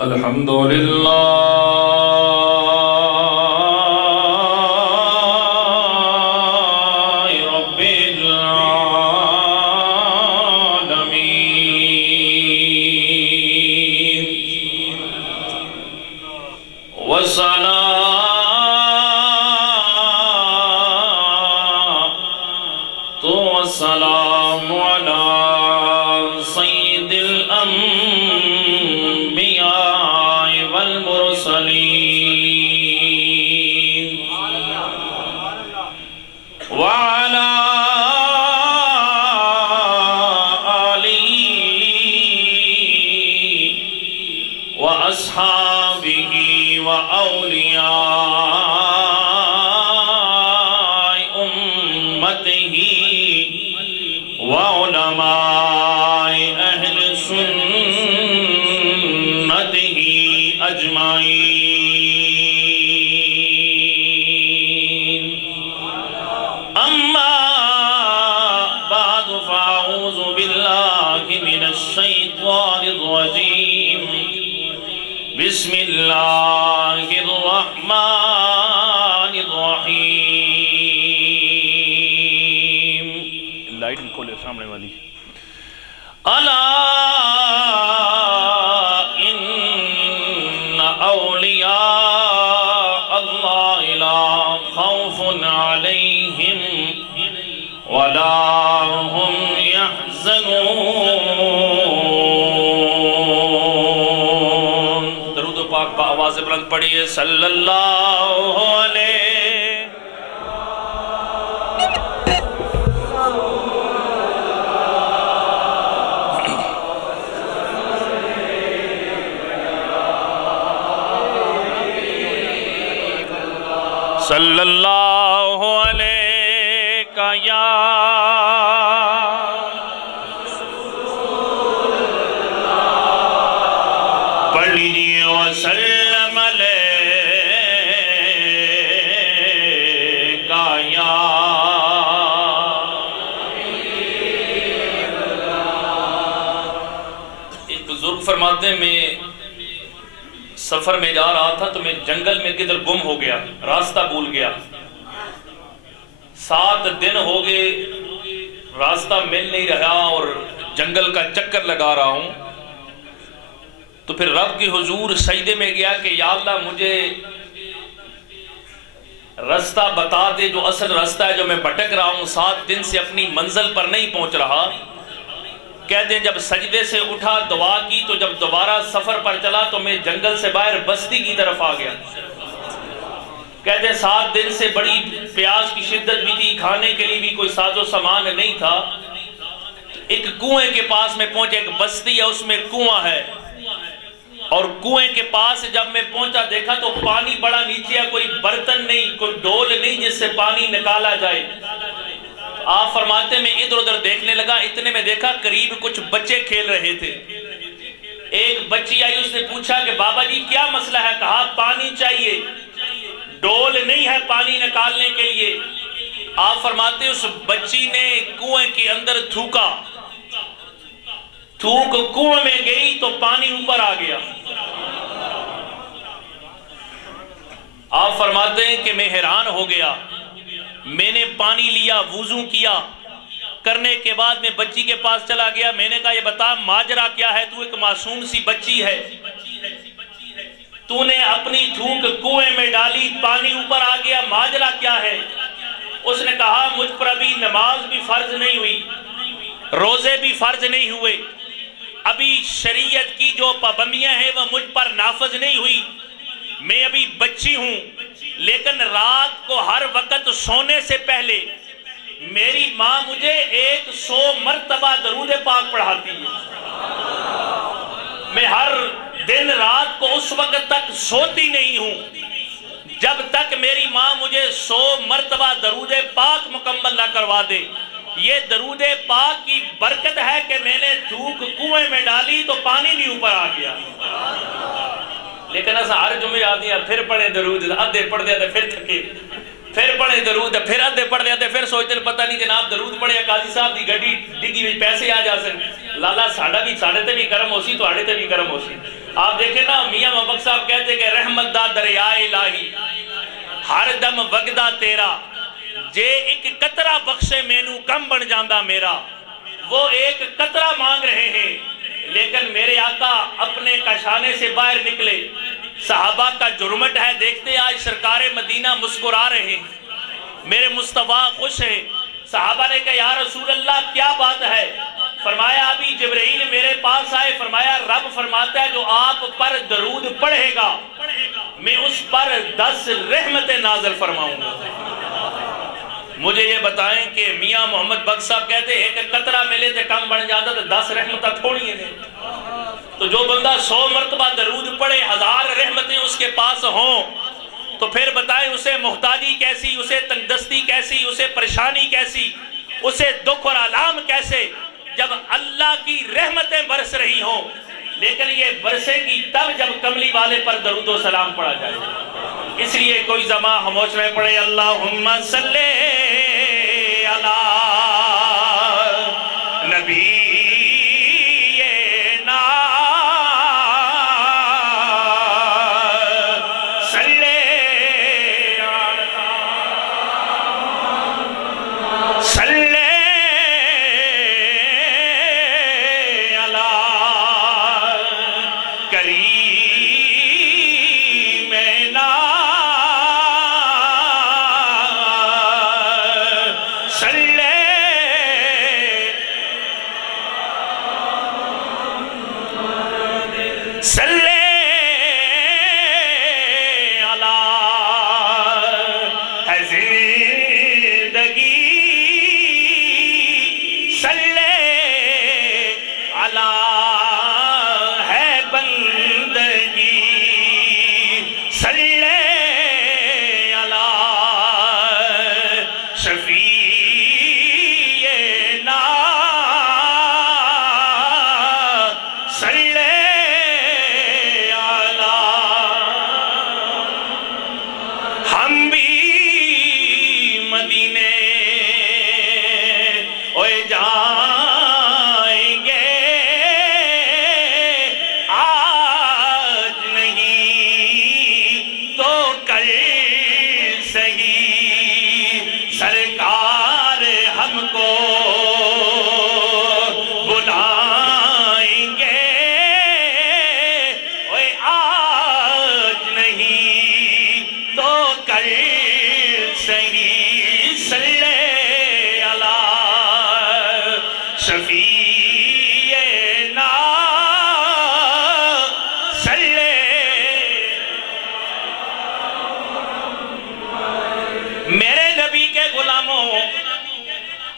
Alhamdulillahi Rabbil Alameen Wassalatu wassalamu ala Sayyidil Anbiya'i wal Mursaleen wa ala alihi wa ashabihi wa awliya'i ummatihi wa ulama'i ahli sunnatihi ajma'in amma ba'du fa'auzu billahi minash shaytanir rajim bismillahir rahmanir rahim light بھی کھولے سامنے والی الا ان اولیاء اللہ لا خوف علیہم ولا هم يحزنون درود پاک با آواز بلند پڑھیے صلی اللہ علیہ صلی اللہ علیہ یا پڑھ لیجئے وسلم علیہ یا ایک بزرگ فرماتے ہیں میں سفر میں جا رہا تھا تو میں جنگل میں کدھر گم ہو گیا راستہ بھول گیا 7 دن ہو گئے راستہ مل نہیں رہا اور جنگل کا چکر لگا رہا ہوں تو پھر رب کی حضور سجدے میں گیا کہ یا اللہ مجھے راستہ بتا دے جو اصل راستہ ہے جو میں بھٹک رہا ہوں 7 دن سے اپنی منزل پر نہیں پہنچ رہا کہتے ہیں جب سجدے سے اٹھا دعا کی تو جب دوبارہ سفر پر چلا تو میں جنگل سے باہر بستی کی طرف آ گیا کہتے ہیں 7 دن سے بڑی پیاس کی شدت بھی تھی کھانے کے لیے بھی کوئی ساز و سامان نہیں تھا ایک کنویں کے پاس میں پہنچا ایک بستی ہے اس میں کنواں ہے اور کنویں کے پاس جب میں پہنچا دیکھا تو پانی بڑا نیچے ہے کوئی برتن نہیں کوئی ڈول نہیں جس سے پانی نکالا جائے آپ فرماتے میں ادھر ادھر دیکھنے لگا اتنے میں دیکھا قریب کچھ بچے کھیل رہے تھے ایک بچی آئی اس نے پوچھا کہ بابا جی کیا مسئلہ ہے کہا پانی چاہیے ڈول نہیں ہے پانی نکالنے کے لیے آپ فرماتے اس بچی نے کنویں کے اندر تھوکا تھوک کنویں میں گئی تو پانی اوپر آ گیا آپ فرماتے ہیں کہ میں حیران ہو گیا میں نے پانی لیا وضو کیا کرنے کے بعد میں بچی کے پاس چلا گیا میں نے کہا یہ بتا ماجرا کیا ہے تو ایک معصوم سی بچی ہے تو نے اپنی تھوک کنویں میں ڈالی پانی اوپر آ گیا ماجرا کیا ہے اس نے کہا مجھ پر ابھی نماز بھی فرض نہیں ہوئی روزے بھی فرض نہیں ہوئے ابھی شریعت کی جو پابندیاں ہیں وہ مجھ پر نافذ نہیں ہوئی میں ابھی بچی ہوں لیکن رات کو ہر وقت سونے سے پہلے میری ماں مجھے 100 مرتبہ درود پاک پڑھاتی ہے میں ہر دن رات کو اس وقت تک سوتی نہیں ہوں جب تک میری ماں مجھے 100 مرتبہ درود پاک مکمل نہ کروا دے یہ درود پاک کی برکت ہے کہ میں نے تھوک کنویں میں ڈالی تو پانی بھی اوپر آ گیا لیکن ایسا ہر جمعے آدھی پھر پڑھیں درود ادھے پڑھ دیا پھر تھکے پھر پڑھیں درود پھر ادھے پڑھ دیا پھر سوچتے پتہ نہیں جناب درود پڑھے قاضی صاحب دی گڈی ڈگی میں پیسے آ جا سن لالا ساڑھا بھی ساڑھے تے بھی کرم ہو سی تو آڑے تے بھی کرم ہو سی آپ دیکھیں نا میاں محمد صاحب کہتے کہ رحمت دا دریائے الہی ہر دم وگدا تیرا جے ایک قطرہ بخشے مینو کم بن جاندہ میرا. وہ ایک قطرہ مانگ رہے ہیں لیکن میرے آقا اپنے کاشانے سے باہر نکلے. صحابہ کا جرمٹ ہے، دیکھتے آج سرکار مدینہ مسکرا رہے ہیں، میرے مصطفیٰ خوش ہیں. صحابہ نے کہا یا رسول اللہ کیا بات ہے؟ فرمایا ابھی جبرائیل میرے پاس آئے، فرمایا رب فرماتا ہے جو آپ پر درود پڑھے گا میں اس پر 10 رحمتیں نازل فرماؤں گا. مجھے یہ بتائیں کہ میاں محمد بخش صاحب کہتے ہیں کہ قطرہ ملے تھے کم بن جاتا تو 10 رحمتیں تھوڑی ہیں. تو جو بندہ 100 مرتبہ درود پڑھے 1000 رحمتیں اس کے پاس ہوں تو پھر بتائیں اسے محتاجی کیسی، اسے تنگدستی کیسی، اسے پریشانی کیسی، اسے دکھ اور آلام کیسے، جب اللہ کی رحمتیں برس رہی ہوں. لیکن یہ برسے کی تب جب کملی والے پر درود و سلام پڑھا جائے. اس لیے کوئی زمان خاموش میں پڑھے اللہم صلی علی نبی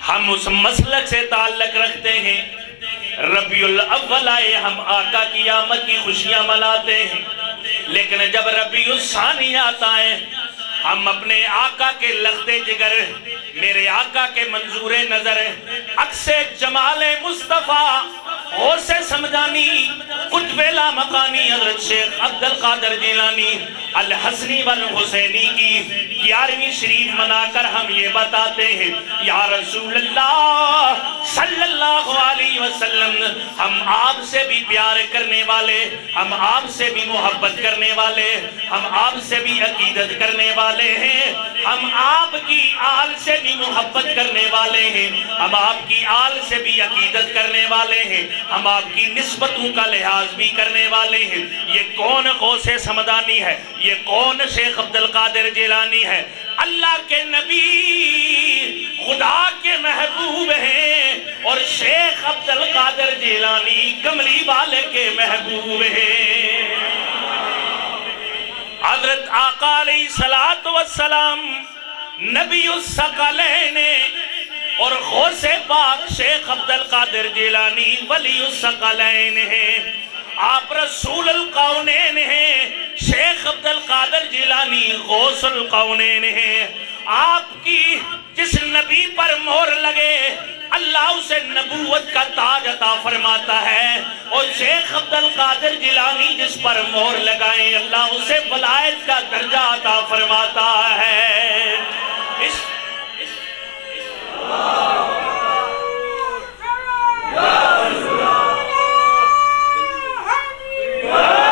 ہم اس مسلک سے تعلق رکھتے ہیں. ربیع الاول آئے ہم آقا کی آمد کی خوشیاں مناتے ہیں، لیکن جب ربیع الثانی آتا ہے ہم اپنے آقا کے لخت جگر، میرے آقا کے منظور نظر، عکس جمال مصطفیٰ غوث سمدانی قطب لامکانی حضرت شیخ عبدالقادر جیلانی الحسنی والحسینی کی 11ویں شریف منا کر ہم یہ بتاتے ہیں یا رسول اللہ صلی اللہ علیہ وسلم ہم آپ سے بھی پیار کرنے والے، ہم آپ سے بھی محبت کرنے والے، ہم آپ سے بھی عقیدت کرنے والے ہیں، ہم آپ کی آل سے بھی محبت کرنے والے ہیں، ہم آپ کی آل سے بھی عقیدت کرنے والے ہیں، ہم آپ کی نسبتوں کا لحاظ بھی کرنے والے ہیں. یہ کون غوث سمدانی ہے؟ یہ کون شیخ عبدالقادر جیلانی ہے؟ اللہ کے نبی خدا کے محبوب ہیں اور شیخ عبدالقادر جیلانی کملی والے کے محبوب ہیں. حضرت آقا علیہ السلام نبی الثقلین اور غوث پاک شیخ عبدالقادر جیلانی ولی الثقلین ہیں. آپ رسول القونین ہیں، شیخ عبدالقادر جیلانی غوث القونین ہیں. آپ کی جس نبی پر مہر لگے اللہ اسے نبوت کا تاج عطا فرماتا ہے، اور شیخ عبدالقادر جیلانی جس پر مہر لگائیں اللہ اسے ولایت کا درجہ عطا فرماتا ہے. Yeah.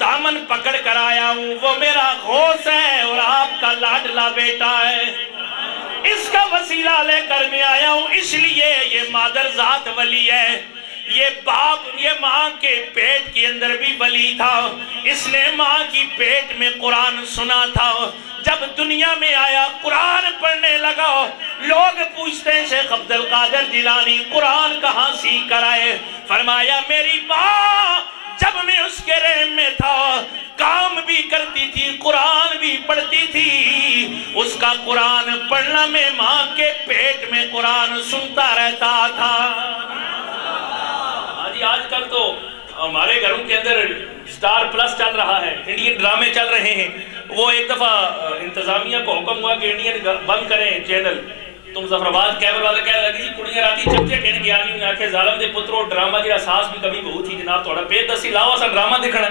دامن پکڑ کر آیا ہوں وہ میرا غوث ہے اور آپ کا لاڈلا بیٹا ہے، اس کا وسیلہ لے کر میں آیا ہوں، اس لیے یہ مادر ذات ولی ہے، یہ باپ یہ ماں کے پیٹ کے اندر بھی ولی تھا، اس نے ماں کی پیٹ میں قرآن سنا تھا، جب دنیا میں آیا قرآن پڑھنے لگا، لوگ پوچھتے ہیں شیخ عبد القادر جیلانی قرآن کہاں سیکھ کر آئے؟ فرمایا میری ماں جب میں اس کے رحم میں تھا کام بھی کرتی تھی قرآن بھی پڑھتی تھی، اس کا قرآن پڑھنا میں ماں کے پیٹ میں قرآن سنتا رہتا تھا۔ آج کل تو ہمارے گھروں کے اندر سٹار پلس چل رہا ہے، انڈین ڈرامے چل رہے ہیں، وہ ایک دفعہ انتظامیہ کو حکم ہوا کہ انڈین بند کریں چینل، تم ظفرآباد کیبل والے کہہ لگی کڑیاں راتی چمچے کہنے کی آنی انہیں آکھے ظالم دے پتروں ڈرامہ کی احساس بھی کبھی بہت ہی جناب توڑا پید دسی لاؤ سا ڈرامہ دیکھنا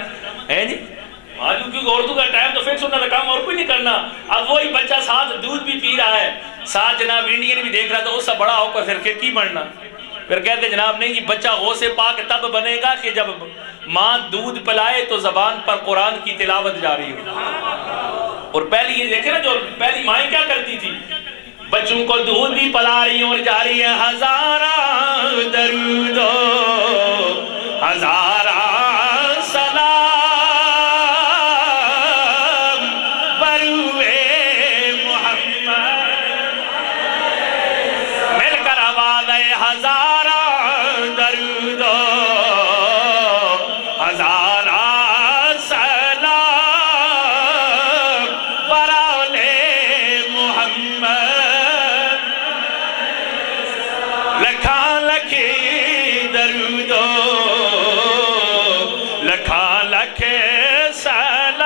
ہے جی، آج کیونکہ عورتوں کا ٹائم تو فکس ہونا کام اور کوئی نہیں کرنا، اب وہی بچہ ساتھ دودھ بھی پی رہا ہے ساتھ جناب انڈین بھی دیکھ رہا تو اس سے بڑا ہو کر پھر کی بڑھنا، پھر کہتے جناب نہیں یہ بچہ غوث پاک تب بنے گا کہ جب ماں دودھ پلائے تو زبان پر قرآن کی تلاوت جاری ہو۔ اور پہلی یہ دیکھیں نا جو پہلی مائیں کیا کرتی تھی، بچوں کو دودھ بھی پلا رہی اور جاری ہے، ہزارہ درود ہزارہ سلام بروے محمد، مل کر آواز ہے ہزارہ درود ہزارہ سلام برالے محمد، لکھاں لکھے درود لکھاں لکھے سلام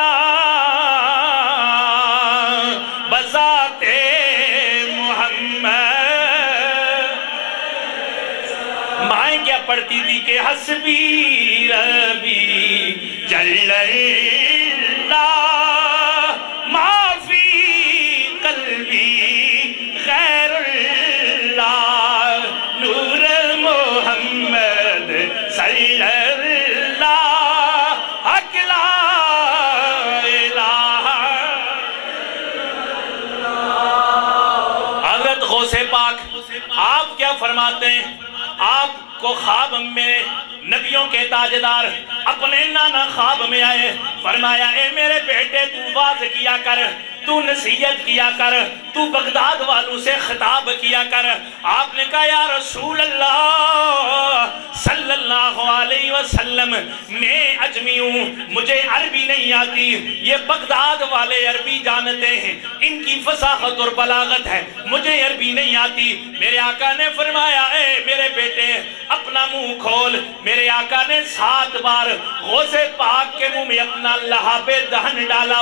بذات محمد۔ مائیں کیا پڑھتی تھی کہ حسبی ربی جل اللہ ما فی قلبی غیر اللہ نور محمد صلی اللہ حق لا الہ۔ حضرت غوث پاک آپ کیا فرماتے ہیں، آپ کو خواب میں نبیوں کے تاجدار اپنے نانا خواب میں آئے، فرمایا اے میرے بیٹے تو واز کیا کر، تو نصیحت کیا کر، تو بغداد والوں سے خطاب کیا کر۔ آپ نے کہا یا رسول اللہ صلی اللہ علیہ وسلم میں اجمی ہوں، مجھے عربی نہیں آتی، یہ بغداد والے عربی جانتے ہیں، ان کی فصاحت اور بلاغت ہے، مجھے عربی نہیں آتی۔ میرے آقا نے فرمایا اے میرے بیٹے اپنا منہ کھول۔ میرے آقا نے 7 بار غوث پاک کے منہ میں اپنا لہاب دہن ڈالا۔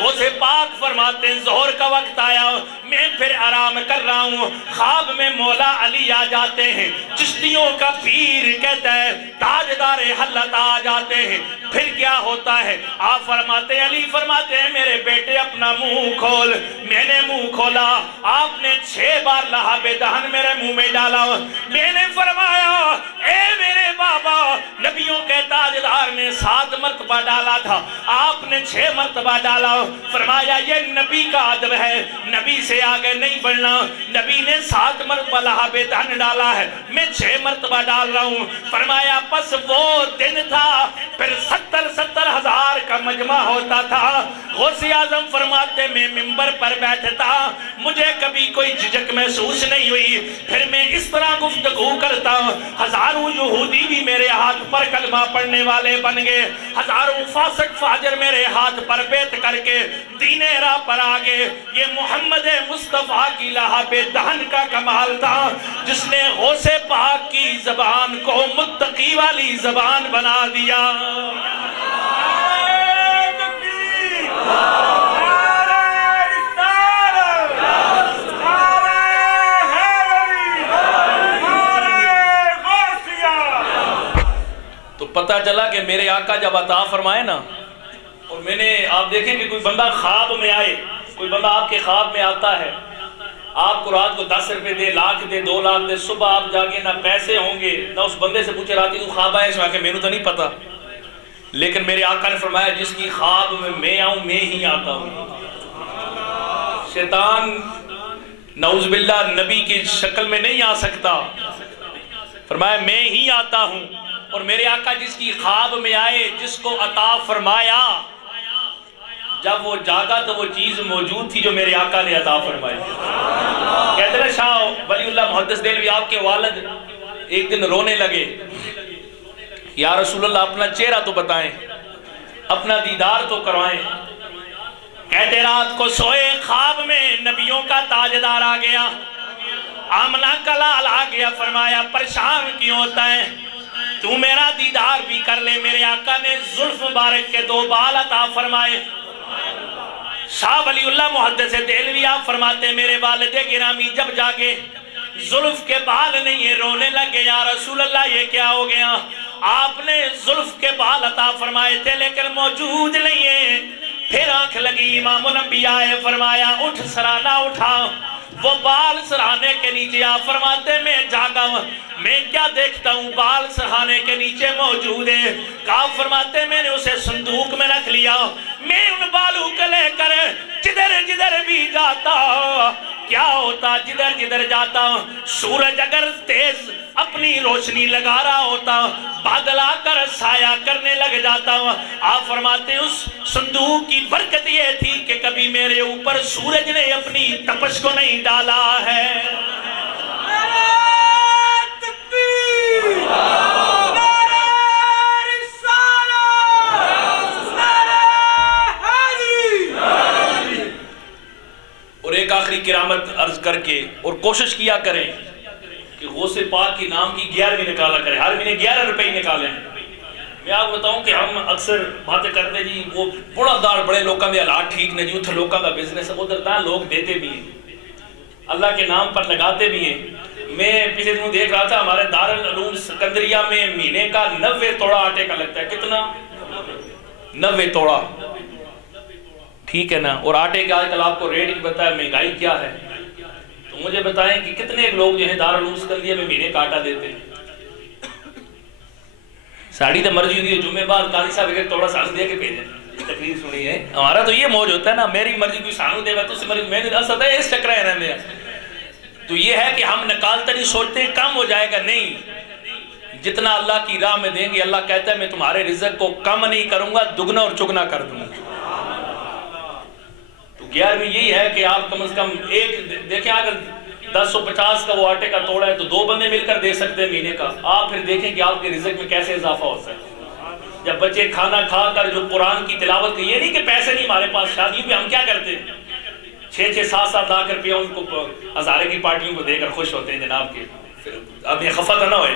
غوث پاک فرماتے ہیں ظہر کا وقت آیا، میں پھر آرام کر رہا ہوں، خواب میں مولا علی آ جاتے ہیں، چشتیوں کا پیر کہتا ہے تاجدار حلت آ جاتے ہیں، پھر کیا ہوتا ہے؟ آپ فرماتے ہیں علی فرماتے ہیں میرے بیٹے اپنا منہ کھول۔ میں نے منہ کھولا، آپ نے 6 بار لہاب دہن میرے منہ میں ڈالا۔ میں نے فرمایا اے میرے بابا نبیوں کے تاجدار نے 7 مرتبہ ڈالا تھا، آپ نے 6 مرتبہ ڈالا۔ فرمایا یہ نبی کا ادب ہے، نبی سے آگے نہیں بڑھنا، نبی نے 7 مرتبہ لہاب دہن ڈالا ہے، میں 6 مرتبہ ڈال رہا ہوں۔ فرمایا پس وہ دن تھا پھر 70 ہزار کا مجمع ہوتا تھا۔ غوث اعظم فرماتے میں منبر پر بیٹھتا، مجھے کبھی کوئی جھجک محسوس نہیں ہوئی، پھر میں اس طرح گفتگو کرتا، ہزاروں یہودی بھی میرے ہاتھ پر کلمہ پڑھنے والے بن گئے، ہزاروں فاسق فاجر میرے ہاتھ پر بیعت کر کے دین راہ پر آگے۔ یہ محمد مصطفیٰ کی لہاب دہن کا کمال تھا جس نے غوث پاک کی زبان کو متقی والی زبان بنا دیا۔ تو پتہ چلا کہ میرے آقا جب عطا فرمائے نا، اور میں نے آپ دیکھیں کہ کوئی بندہ خواب میں آئے، کوئی بندہ آپ کے خواب میں آتا ہے، آپ کو رات کو 10 روپے دے، لاکھ دے، 2 لاکھ دے، صبح آپ جاگے نہ پیسے ہوں گے، نہ اس بندے سے پوچھے راتی تو خواب آئے، اس میں آکے میں نے تو نہیں پتا، لیکن میرے آقا نے فرمایا جس کی خواب میں آؤں میں ہی آتا ہوں۔ شیطان نعوذ باللہ نبی کی شکل میں نہیں آ سکتا، فرمایا میں ہی آتا ہوں۔ اور میرے آقا جس کی خواب میں آئے، جس کو عطا فرمایا، جب وہ جاگا تو وہ چیز موجود تھی جو میرے آقا نے عطا فرمائی۔ کہتے ہیں شاہ ولی اللہ محدث دہلوی آپ کے والد ایک دن رونے لگے، یا رسول اللہ اپنا چہرہ تو بتائیں، اپنا دیدار تو کروائیں۔ کہتے رات کو سوئے، خواب میں نبیوں کا تاجدار آ گیا، آمنہ کا لال آ گیا، فرمایا پریشان کیوں ہوتا ہے، تو میرا دیدار بھی کر لے۔ میرے آقا نے زلف مبارک کے 2 بال عطا فرمائے۔ شاہ ولی اللہ محدث دہلوی آپ فرماتے ہیں میرے والد گرامی جب جاگے، زلف کے بال نہیں ہے، رونے لگے، یا رسول اللہ یہ کیا ہو گیا؟ آپ نے زلف کے بال عطا فرمائے تھے لیکن موجود نہیں ہے۔ پھر آنکھ لگی، امام الانبیاء فرمایا اٹھ سرانا اٹھا، وہ بال سرہانے کے نیچے آپ فرماتے میں جاگا، میں کیا دیکھتا ہوں بال سرہانے کے نیچے موجود ہے۔ کہا فرماتے میں نے اسے صندوق میں رکھ لیا، میں ان بالوں کو لے کر جدھر جدھر بھی جاتا کیا ہوتا، جدھر جدھر جاتا سورج اگر تیز اپنی روشنی لگا رہا ہوتا، بادل آ کر سایہ کرنے لگ جاتا۔ آپ فرماتے ہیں اس صندوق کی برکت یہ تھی کہ کبھی میرے اوپر سورج نے اپنی تپش کو نہیں ڈالا ہے۔ اور ایک آخری کرامت عرض کر کے اور کوشش کیا کریں کہ غوث پاک کی نام کی 11ویں نکالا کریں، ہر مہینے 11 روپے نکالیں۔ میں آپ بتاؤں کہ ہم اکثر باتیں کرتے جی وہ بڑا دار بڑے لوگوں کے حالات ٹھیک نہیں جی اتھے لوگوں کا بزنس ہے، ادھر دار لوگ دیتے بھی ہیں، اللہ کے نام پر لگاتے بھی ہیں۔ میں پچھلے دنوں دیکھ رہا تھا ہمارے دارالعلوم سکندریہ میں مہینے کا 90 توڑا آٹے کا لگتا ہے، کتنا؟ 90 توڑا، ٹھیک ہے نا؟ اور آٹے کے آج کل آپ کو ریٹ بھی بتایا، مہنگائی کیا ہے، تو مجھے بتائیں کہ کتنے لوگ جو ہیں دارالعلوم سکندریہ میں مہینے کا آٹا دیتے ہیں؟ ساڑھی تو مرضی ہوئی ہے، جمعہ بعد قاضی صاحب ایک توڑا ساس دے کے بھیجیں، تقریر سنی ہے۔ ہمارا تو یہ موج ہوتا ہے نا، میری مرضی کوئی سانو دے گا تو اس مرضی میں نے اصل ہے اس چکرہ ہے رہنے۔ تو یہ ہے کہ ہم نکالتے نہیں، سوچتے ہیں کم ہو جائے گا، نہیں، جتنا اللہ کی راہ میں دیں گے اللہ کہتا ہے میں تمہارے رزق کو کم نہیں کروں گا، دگنا اور چگنا کر دوں گا۔ تو 11ویں یہی ہے کہ آپ کم از کم ایک دیکھیں، اگر 1050 کا وہ آٹے کا توڑا ہے تو 2 بندے مل کر دے سکتے ہیں مہینے کا۔ آپ پھر دیکھیں کہ آپ کے رزق میں کیسے اضافہ ہوتا ہے۔ جب بچے کھانا کھا کر جو قرآن کی تلاوت کی، یہ نہیں کہ پیسے نہیں ہمارے پاس، شادیوں پہ ہم کیا کرتے ہیں 6-6 7-7 لاکھ روپیہ ان کو ہزارے کی پارٹیوں کو دے کر خوش ہوتے ہیں جناب کے، پھر اب یہ خفت نہ ہوئے۔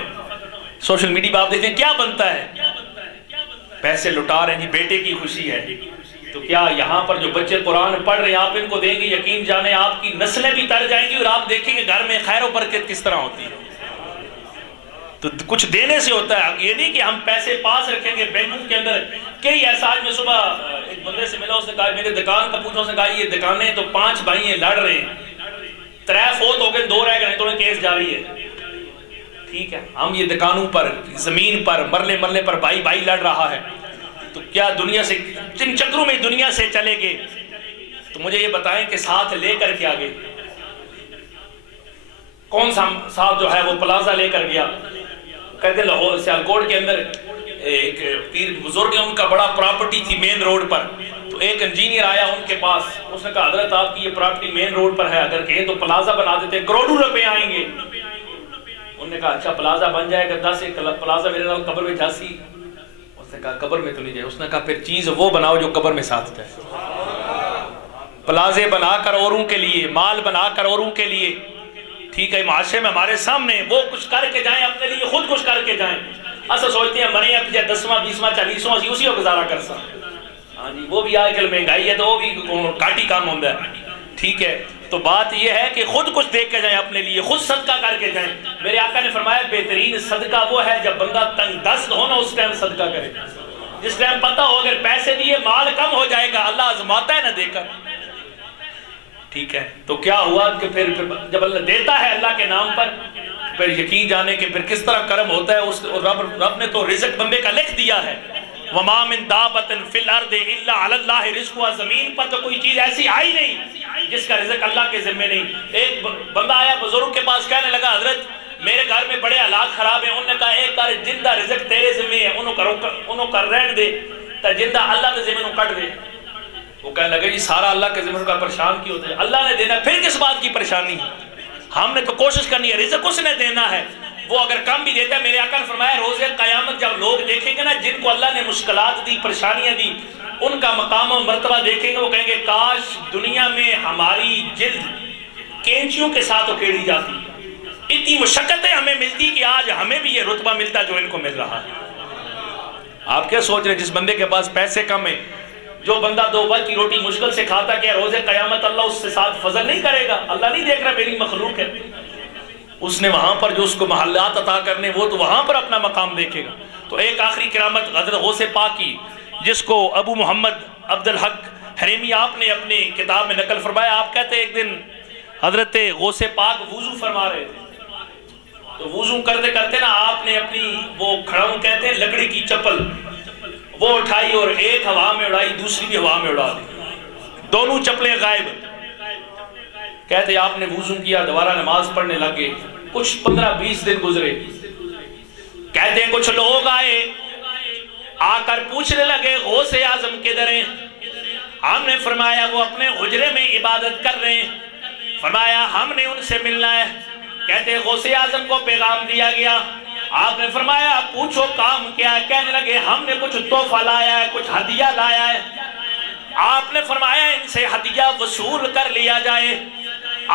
سوشل میڈیا پہ آپ دیکھتے ہیں کیا بنتا ہے، پیسے لٹا رہے ہیں جی بیٹے کی خوشی ہے۔ تو کیا یہاں پر جو بچے قرآن پڑھ رہے ہیں آپ ان کو دیں گے، یقین جانے آپ کی نسلیں بھی تر جائیں گی اور آپ دیکھیں گے گھر میں خیر و برکت کس طرح ہوتی ہے۔ تو کچھ دینے سے ہوتا ہے، یہ نہیں کہ ہم پیسے پاس رکھیں گے بینکوں کے اندر۔ کئی ایسا آج میں صبح ایک بندے سے ملا، اس نے کہا میرے دکان کا پوچھا، اس نے کہا یہ دکانیں تو 5 بھائی ہیں لڑ رہے ہیں، 3 فوت ہو گئے 2 رہ گئے، تو کیس جاری ہے۔ ٹھیک ہے، ہم یہ دکانوں پر زمین پر مرلے مرلے پر بھائی بھائی لڑ رہا ہے، تو کیا دنیا سے جن چکروں میں دنیا سے چلے گئے؟ تو مجھے یہ بتائیں کہ ساتھ لے کر کے آگے کون سا ساتھ جو ہے وہ پلازا لے کر گیا؟ کہتے ہیں لاہور سیالکوٹ کے اندر ایک پیر بزرگ ہے، ان کا بڑا پراپرٹی تھی مین روڈ پر، تو ایک انجینئر آیا ان کے پاس، اس نے کہا حضرت آپ کی یہ پراپرٹی مین روڈ پر ہے، اگر کہیں تو پلازا بنا دیتے کروڑوں روپے آئیں گے۔ انہوں نے کہا اچھا پلازا بن جائے گا، 10 ایک پلازا میرے نال قبر میں جاسی۔ اس نے کہا قبر میں تو نہیں جائے، اس نے کہا پھر چیز وہ بناؤ جو قبر میں ساتھ جائے۔ پلازے بنا کر اوروں کے لیے، مال بنا کر اوروں کے لیے، ٹھیک ہے، معاشرے میں ہمارے سامنے وہ کچھ کر کے جائیں، اپنے لیے خود کچھ کر کے جائیں۔ ایسا سوچتے ہیں منی اب جائے 10واں 20واں 40واں اسی کو گزارا کر سکتے، ہاں جی وہ بھی آج کل مہنگائی ہے تو وہ بھی کاٹی کام ہوتا ہے، ٹھیک ہے۔ تو بات یہ ہے کہ خود کچھ دیکھ کے جائیں، اپنے لیے خود صدقہ کر کے جائیں۔ میرے آقا نے فرمایا بہترین صدقہ وہ ہے جب بندہ تنگ دست ہو نا اس ٹائم صدقہ کرے، جس ٹائم پتہ ہو اگر پیسے دیے مال کم ہو جائے گا، اللہ آزماتا ہے نہ دے کر، ٹھیک ہے۔ تو کیا ہوا کہ پھر جب اللہ دیتا ہے اللہ کے نام پر، پھر یقین جانے کہ پھر کس طرح کرم ہوتا ہے۔ رب نے تو رزق بندے کا لکھ دیا ہے، وما من دابۃ فی الارض الا علی اللہ رزقها، زمین پر تو کوئی چیز ایسی آئی نہیں جس کا رزق اللہ کے ذمہ نہیں۔ ایک بندہ آیا بزرگ کے پاس، کہنے لگا حضرت میرے گھر میں بڑے حالات خراب ہیں۔ انہوں نے کہا ایک کار جندہ رزق تیرے ذمہ ہے، انہوں کا رہن دے تا جندہ اللہ کے ذمہ نوں کٹ دے۔ وہ کہنے لگے جی سارا اللہ کے ذمہ کا پریشان کی ہوتا ہے، اللہ نے دینا پھر کس بات کی پریشانی؟ ہم نے تو کوشش کرنی ہے، رزق اس نے دینا ہے، وہ اگر کم بھی دیتا ہے۔ میرے آقا نے فرمایا روز قیامت جب لوگ دیکھیں گے نا جن کو اللہ نے مشکلات دی، پریشانیاں دی، ان کا مقام و مرتبہ دیکھیں گے، وہ کہیں گے کاش دنیا میں ہماری جلد کینچیوں کے ساتھ اکیڑی جاتی، اتنی مشقتیں ہمیں ملتی کہ آج ہمیں بھی یہ رتبہ ملتا جو ان کو مل رہا ہے۔ آپ کیا سوچ رہے ہیں جس بندے کے پاس پیسے کم ہیں، جو بندہ 2 وقت کی روٹی مشکل سے کھاتا، کیا روز قیامت اللہ اس سے ساتھ فضل نہیں کرے گا؟ اللہ نہیں دیکھ رہا میری مخلوق ہے، اس نے وہاں پر جو اس کو محلات عطا کرنے وہ تو وہاں پر اپنا مقام دیکھے گا۔ تو ایک آخری کرامت حضرت غوث پاک کی، جس کو ابو محمد عبدالحق حریمی آپ نے اپنی کتاب میں نقل فرمایا۔ آپ کہتے ہیں ایک دن حضرت غوث پاک وضو فرما رہے تھے، تو وضو کرتے کرتے نا آپ نے اپنی وہ کھڑاؤں کہتے ہیں لکڑی کی چپل وہ اٹھائی اور ایک ہوا میں اڑائی، دوسری بھی ہوا میں اڑا دی، دونوں چپلیں غائب۔ کہتے آپ نے وضو کیا، دوبارہ نماز پڑھنے لگے، کچھ 15-20 دن گزرے، کہتے ہیں کچھ لوگ آئے، آ کر پوچھنے لگے غوث اعظم کدھر ہیں؟ ہم نے فرمایا وہ اپنے حجرے میں عبادت کر رہے ہیں۔ فرمایا ہم نے ان سے ملنا ہے۔ کہتے ہیں غوث اعظم کو پیغام دیا گیا، آپ نے فرمایا پوچھو کام کیا ہے؟ کہنے لگے ہم نے کچھ تحفہ لایا ہے، کچھ ہدیہ لایا ہے۔ آپ نے فرمایا ان سے ہدیہ وصول کر لیا جائے۔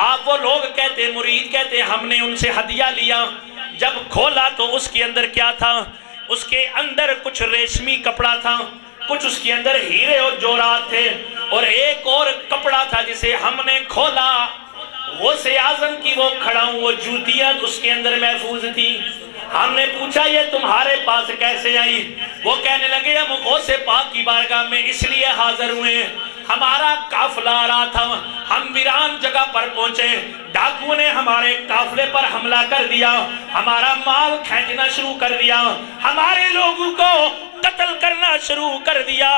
آپ وہ لوگ کہتے ہیں، مرید کہتے ہیں ہم نے ان سے ہدیہ لیا، جب کھولا تو اس کے اندر کیا تھا؟ اس کے اندر کچھ ریشمی کپڑا تھا، کچھ اس کے اندر ہیرے اور جوہرات تھے، اور ایک اور کپڑا تھا جسے ہم نے کھولا، غوث اعظم کی وہ کھڑاؤں وہ جوتیاں اس کے اندر محفوظ تھی۔ ہم نے پوچھا یہ تمہارے پاس کیسے آئی؟ وہ کہنے لگے ہم غوث پاک کی بارگاہ میں اس لیے حاضر ہوئے، ہمارا قافلہ آ رہا تھا، ہم ویران جگہ پر پہنچے، ڈاکوؤں نے ہمارے قافلے پر حملہ کر دیا، ہمارا مال کھینچنا شروع کر دیا، ہمارے لوگوں کو قتل کرنا شروع کر دیا۔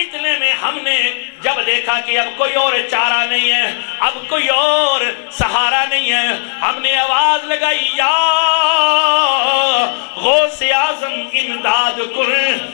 اتنے میں ہم نے جب دیکھا کہ اب کوئی اور چارہ نہیں ہے، اب کوئی اور سہارا نہیں ہے، ہم نے آواز لگائی یا غوث اعظم امداد کن،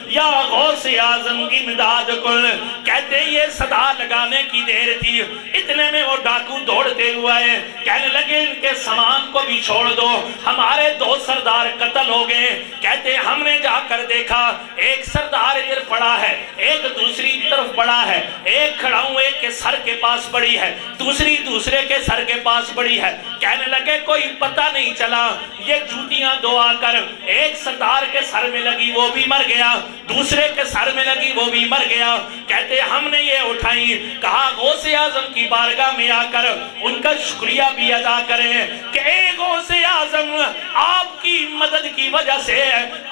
یا غوث اعظم امداد کن۔ کہتے ہیں یہ صدا لگانے کی دیر تھی، اتنے میں وہ ڈاکو دوڑتے ہوئے کہنے لگے ان کے سامان کو بھی چھوڑ دو، ہمارے 2 سردار قتل ہو گئے۔ کہتے ہیں ہم نے جا کر دیکھا ایک سردار ادھر پڑا ہے، ایک دوسری طرف پڑا ہے، ایک کھڑاؤں ایک کے سر کے پاس پڑی ہے، دوسری دوسرے کے سر کے پاس پڑی ہے۔ کہنے لگے کوئی پتہ نہیں چلا، یہ جوتیاں 2 آ کر ایک سردار کے سر میں لگی وہ بھی مر گیا، دوسرے کے سر میں لگی وہ بھی مر گیا۔ کہتے ہم نے یہ اٹھائی، کہا غوث اعظم کی بارگاہ میں آ کر ان کا شکریہ بھی ادا کریں کہ اے غوث اعظم آپ کی مدد کی وجہ سے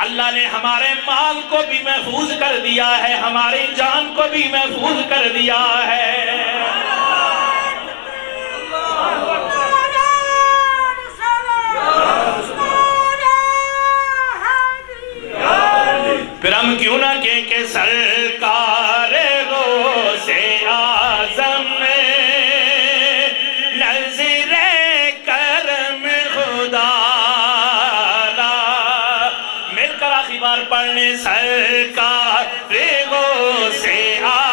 اللہ نے ہمارے مال کو بھی محفوظ کر دیا ہے، ہماری جان کو بھی محفوظ کر دیا ہے۔ پھر ہم کیوں نہ کہیں کہ سرکار غوث اعظم نظر کرم خدا را، مل کر آخری بار پڑھنے سرکار غوث اعظم